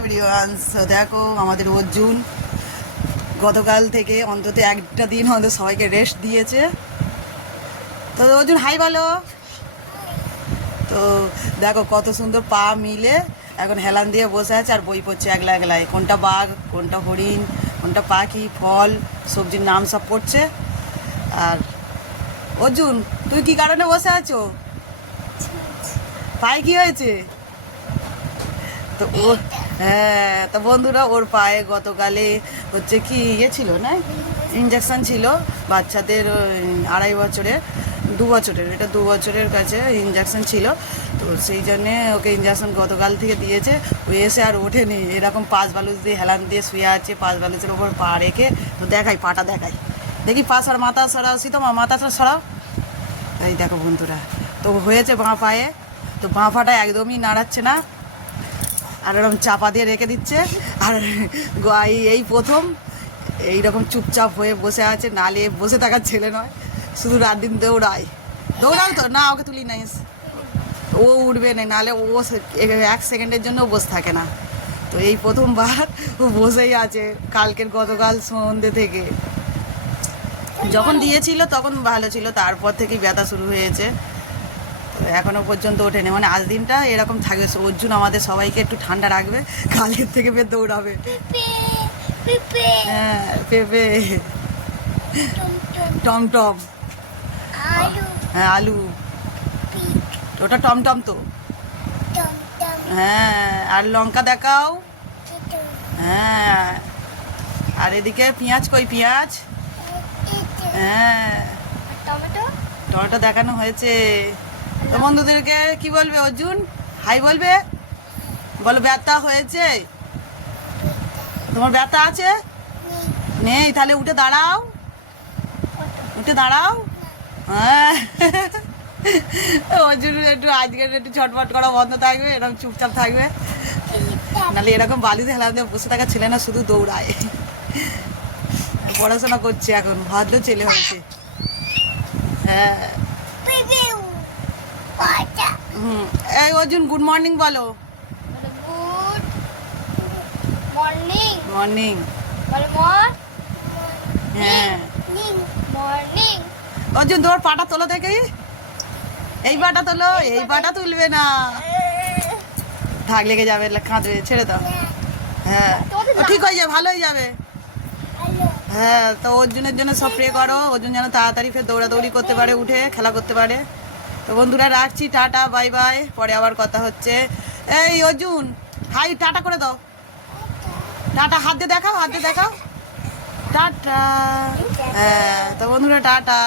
Everyone দেখো, আমাদের অর্জুন গতকাল থেকে অন্তত একটা দিন আমাদের সবাইকে রেস্ট দিয়েছে। তো, অর্জুন হাই বলো। তো, দেখো, কত সুন্দর পা মিলে এখন হেলান দিয়ে বসে আছে আর বই পড়ছে একলা একলাই কোনটা বাঘ, কোনটা হরিণ, কোনটা পাখি, ফল, সবজির নাম সব পড়ছে। আর অর্জুন তুই কি কারণে বসে আছো? পায়ে কি হয়েছে? তো ও হ্যাঁ তো বন্ধুরা, ওর পায়ে গতকালে হচ্ছে কি ইয়ে ছিল না? ইঞ্জেকশন ছিল বাচ্চাদের আড়াই বছরের, দু বছরের, এটা দু বছরের কাছে ইঞ্জেকশন ছিল। তো সেই জন্যে ওকে ইঞ্জেকশন গতকাল থেকে দিয়েছে। ও এসে আর ওঠেনি। এরকম পাঁচ বালুচ দিয়ে, হেলান দিয়ে শুয়ে আছে পাঁচ বালুচের ওপর পা রেখে। তো দেখাই, পাটা দেখাই। দেখি পা সরা, মাথা সরাও সীতমা মাথা সরাও এই দেখো বন্ধুরা, তো হয়েছে বাঁ পায়ে। তো বাঁ পাটা একদমই নাড়াচ্ছে না। আর এরকম চাপা দিয়ে রেখে দিচ্ছে। আর এই- প্রথম। এইরকম চুপচাপ হয়ে বসে আছে নালে বসে থাকার ছেলে নয়। শুধু রাত দিন দৌড়ায়। দৌড়াও তো? না, ওকে তুলি নাই ও উঠবে না, নালে ও এক সেকেন্ডের জন্য বসে থাকে না। তো এই প্রথমবার ও বসেই আছে কালকের গতকাল সন্ধ্যে থেকে। যখন দিয়েছিল তখন ভালো ছিল, তারপর থেকেই ব্যথা শুরু হয়েছে। তো এখনও পর্যন্ত ওঠেনি। মানে আজ দিনটা এরকম থাকবে। অর্জুন আমাদের সবাইকে একটু ঠান্ডা রাখবে কালকের থেকে বের দৌড়াবে। হ্যাঁ পেঁপে। টমটম হ্যাঁ আলু। ওটা টমটম তো। হ্যাঁ আর লঙ্কা দেখাও। হ্যাঁ আর এদিকে পেঁয়াজ কই পেঁয়াজ? হ্যাঁ। টমেটো? টমেটো দেখানো হয়েছে। বন্ধুদেরকে কি বলবে অর্জুন? হাই বলবে? বলো, ব্যথা হয়েছে? তোমার ব্যথা আছে? নেই, তাহলে উঠে দাঁড়াও। উঠে দাঁড়াও। হ্যাঁ। অর্জুন, একটু আজকে একটু ছটফট করা বন্ধ থাকবে, এরকম চুপচাপ থাকবে। নাহলে এরকম বালিতে হেলাতে বসে থাকা ছেলে না, শুধু দৌড়ায়। পড়াশোনা করছে এখন, ভদ্র ছেলে হয়েছে। হ্যাঁ। এই অর্জুন গুড মর্নিং বলো। গুড মর্নিং মর্নিং হ্যাঁ। মর্নিং অর্জুন তোমার পাটা তোলো দেখি। এই পাটা তোলো এই পাটা। তুলবে না। থাক লেগে যাবে কাঁদবে ছেড়ে দাও। হ্যাঁ। ঠিক হয়ে যাবে ভালো হয়ে যাবে হ্যাঁ তো অর্জুনের জন্য সব প্রে করো। অর্জুন যেন তাড়াতাড়ি ফের দৌড়াদৌড়ি করতে পারে উঠে খেলা করতে পারে। তো বন্ধুরা, রাখছি, টাটা, বাই বাই। পরে আবার কথা হচ্ছে। এই অর্জুন, হাই, টাটা করে দাও। টাটা, হাত দিয়ে দেখাও, হাত দিয়ে দেখাও। টাটা। হ্যাঁ তো বন্ধুরা, টাটা।